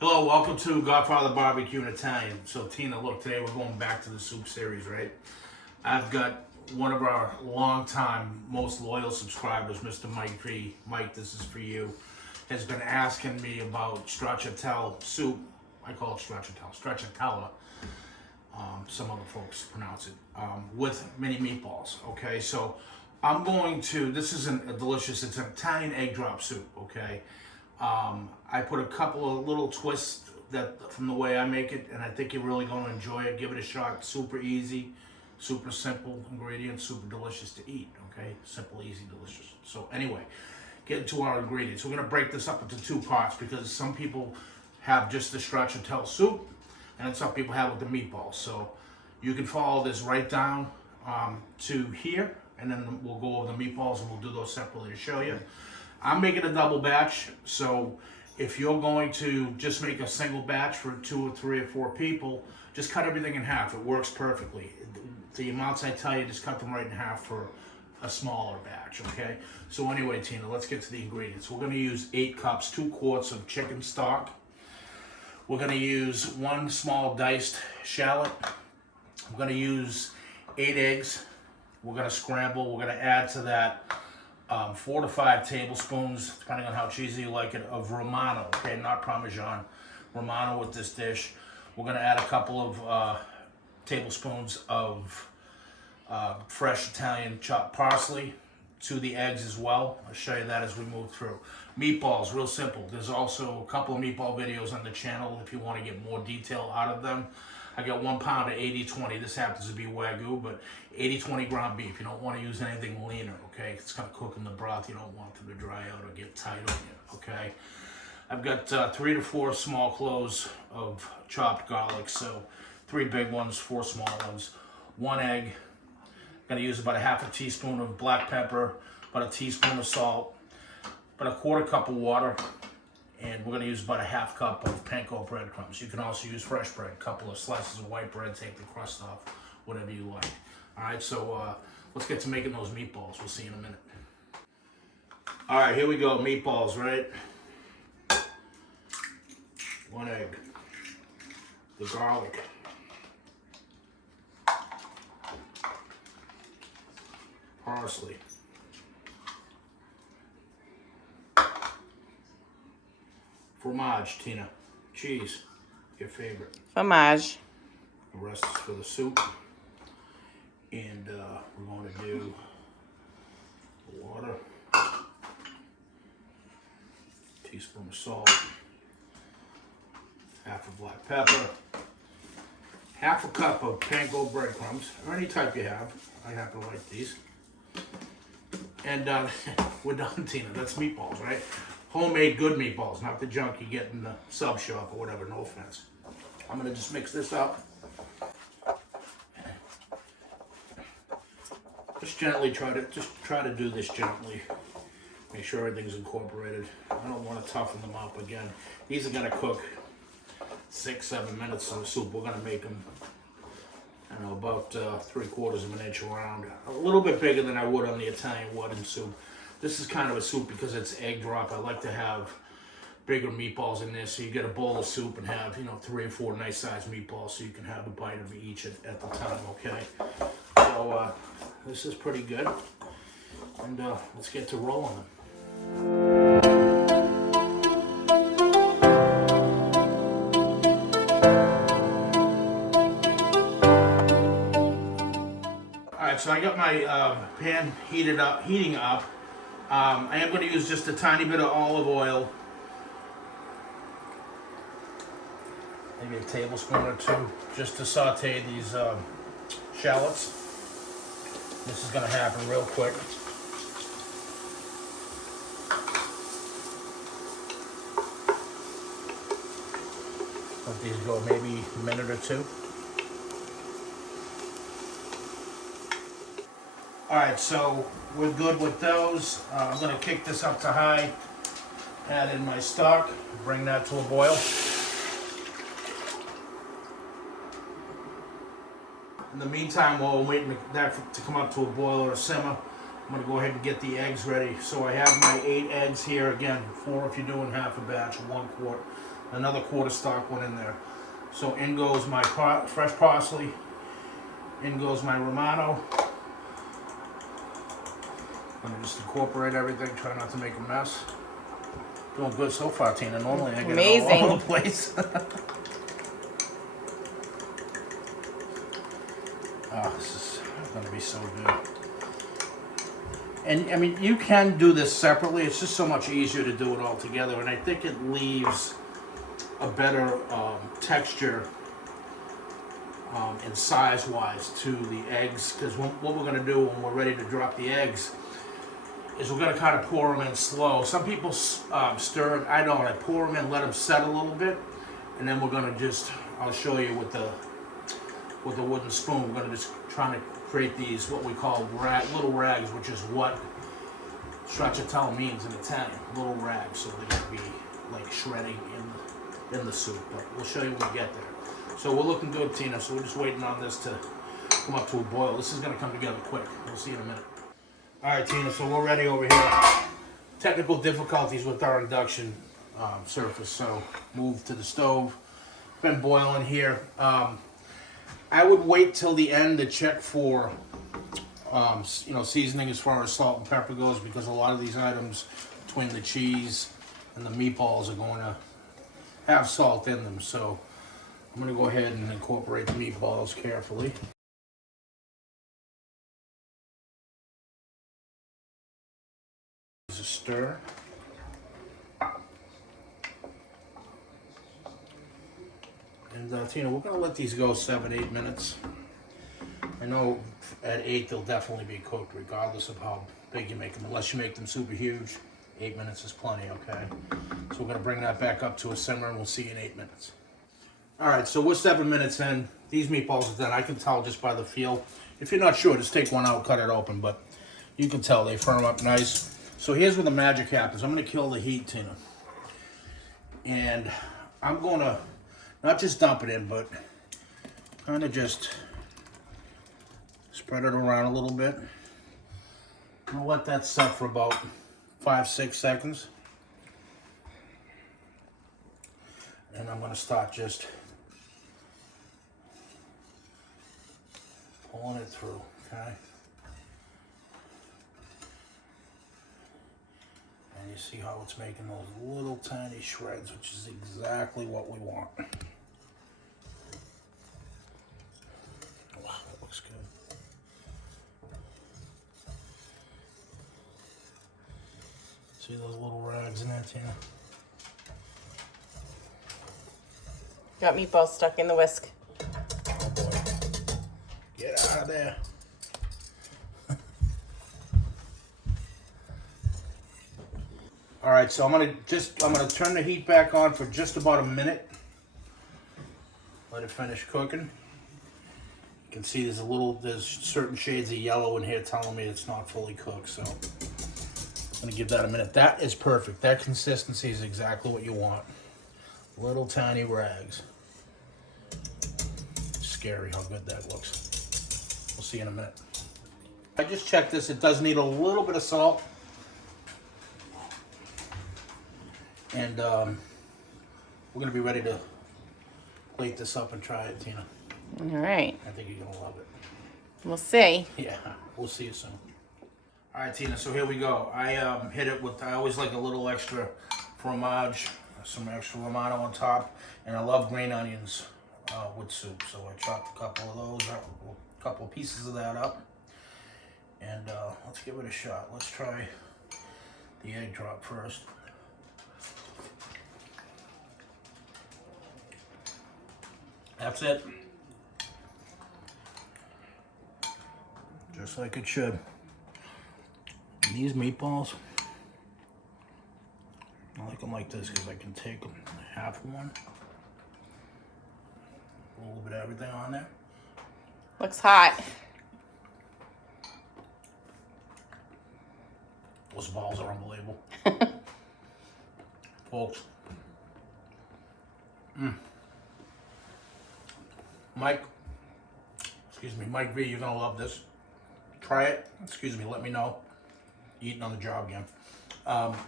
Hello, welcome to Godfather Barbecue in Italian. So Tina, look, today we're going back to the soup series, right? I've got one of our long-time, most loyal subscribers, Mr. Mike V. Mike, this is for you. Has been asking me about Stracciatella soup. I call it Stracciatella. Some other folks pronounce it, with mini meatballs, okay? So I'm going to, this isn't a delicious, it's an Italian egg drop soup, okay? I put a couple of little twists that from the way I make it, and I think you're really going to enjoy it. Give it a shot. Super easy, super simple ingredients, super delicious to eat, okay? Simple, easy, delicious. So anyway, get into our ingredients. We're going to break this up into two parts because some people have just the Stracciatella soup, and some people have with the meatballs. So you can follow this right down to here, and then we'll go over the meatballs and we'll do those separately to show you. I'm making a double batch, so if you're going to just make a single batch for 2 or 3 or 4 people, just cut everything in half. It works perfectly. The amounts I tell you, just cut them right in half for a smaller batch, okay? So anyway, Tina, let's get to the ingredients. We're going to use 8 cups, 2 quarts of chicken stock. We're going to use 1 small diced shallot. We're going to use 8 eggs. We're going to scramble. We're going to add to that 4 to 5 tablespoons, depending on how cheesy you like it, of Romano, okay, not Parmesan, Romano with this dish. We're gonna add a couple of tablespoons of fresh Italian chopped parsley to the eggs as well. I'll show you that as we move through. Meatballs, real simple. There's also a couple of meatball videos on the channel if you want to get more detail out of them. I got 1 pound of 80-20. This happens to be Wagyu, but 80-20 ground beef. You don't want to use anything leaner, okay? It's going to cook in the broth. You don't want them to dry out or get tight on you, okay? I've got 3 to 4 small cloves of chopped garlic, so 3 big ones, 4 small ones, 1 egg. I'm going to use about a half a teaspoon of black pepper, about a teaspoon of salt, about a 1/4 cup of water, and we're going to use about a half cup of panko breadcrumbs. You can also use fresh bread, a couple of slices of white bread, take the crust off, whatever you like. All right, so let's get to making those meatballs. We'll see you in a minute. All right, here we go, meatballs, right? 1 egg, the garlic, parsley, fromage, Tina, cheese, your favorite. Fromage. The rest is for the soup. And we're going to do the water, teaspoon of salt, half a black pepper, half a cup of panko breadcrumbs, or any type you have. I happen to like these. And we're done, Tina. That's meatballs, right? Homemade good meatballs, not the junk you get in the sub shop or whatever, no offense. I'm gonna just mix this up. Just gently try to do this gently. Make sure everything's incorporated. I don't want to toughen them up again. These are gonna cook 6-7 minutes in the soup. We're gonna make them, I don't know, about 3/4 of an inch around. A little bit bigger than I would on the Italian wooden soup. This is kind of a soup because it's egg drop. I like to have bigger meatballs in this, so you get a bowl of soup and have, you know, 3 or 4 nice sized meatballs, so you can have a bite of each at the time, okay? So this is pretty good, and let's get to rolling them. All right, so I got my pan heating up. I am going to use just a tiny bit of olive oil, maybe a tablespoon or 2, just to saute these shallots. This is going to happen real quick. Let these go maybe a minute or 2. All right, so we're good with those. I'm going to kick this up to high, add in my stock, bring that to a boil. In the meantime, while we're waiting for that to come up to a boil or a simmer, I'm going to go ahead and get the eggs ready. So I have my 8 eggs here. Again, 4 if you're doing half a batch, 1 quart. Another quarter stock one in there. So in goes my fresh parsley. In goes my Romano. I'm gonna just incorporate everything, try not to make a mess. Doing good so far, Tina. Normally I get it all over the place. Oh, this is gonna be so good. And I mean, you can do this separately. It's just so much easier to do it all together, and I think it leaves a better texture and size-wise to the eggs. Because what we're gonna do when we're ready to drop the eggs is we're gonna kind of pour them in slow. Some people stir it. I don't. I pour them in, let them set a little bit, and then we're gonna just. I'll show you with the wooden spoon. We're gonna just try to create these what we call little rags, which is what Stracciatella means in Italian. Little rags, so they're gonna be like shredding in the soup. But we'll show you when we get there. So we're looking good, Tina. So we're just waiting on this to come up to a boil. This is gonna come together quick. We'll see in a minute. All right, Tina. So we're ready over here. Technical difficulties with our induction surface. So move to the stove. Been boiling here. I would wait till the end to check for, seasoning as far as salt and pepper goes, because a lot of these items, between the cheese and the meatballs, are going to have salt in them. So I'm going to go ahead and incorporate the meatballs carefully. Just a stir. And Tina, we're going to let these go 7-8 minutes. I know at 8 they'll definitely be cooked, regardless of how big you make them. Unless you make them super huge, 8 minutes is plenty, okay? So we're going to bring that back up to a simmer, and we'll see you in 8 minutes. All right, so we're 7 minutes in. These meatballs are done. I can tell just by the feel. If you're not sure, just take one out, cut it open, but you can tell they firm up nice. So here's where the magic happens. I'm going to kill the heat, Tina. And I'm going to not just dump it in, but kind of just spread it around a little bit. I'm gonna let that set for about 5-6 seconds. And I'm gonna start just pulling it through, okay? And you see how it's making those little tiny shreds, which is exactly what we want. Wow, that looks good. See those little rags in there, Tina? Got meatballs stuck in the whisk. Oh boy. Get out of there. All right, so I'm gonna turn the heat back on for just about a minute. Let it finish cooking. You can see there's certain shades of yellow in here telling me it's not fully cooked, so I'm gonna give that a minute. That is perfect. That consistency is exactly what you want. Little tiny rags. Scary how good that looks. We'll see you in a minute. I just checked this. It does need a little bit of salt. And we're gonna be ready to plate this up and try it, Tina. All right. I think you're gonna love it. We'll see. Yeah, we'll see you soon. All right, Tina, so here we go. I hit it with, I always like a little extra fromage, some extra Romano on top, and I love green onions with soup. So I chopped a couple of those, a couple of pieces of that up. And let's give it a shot. Let's try the egg drop first. That's it. Just like it should. And these meatballs, I like them like this because I can take half of one. A little bit of everything on there. Looks hot. Those balls are unbelievable. Folks. Mike V, you're gonna love this. Try it. Excuse me, let me know. Eating on the job again.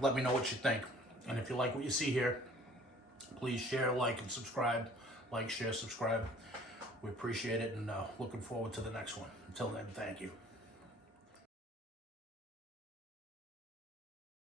Let me know what you think. And if you like what you see here, Please share, like, and subscribe. Like, share, subscribe. We appreciate it, and looking forward to the next one. Until then, thank you.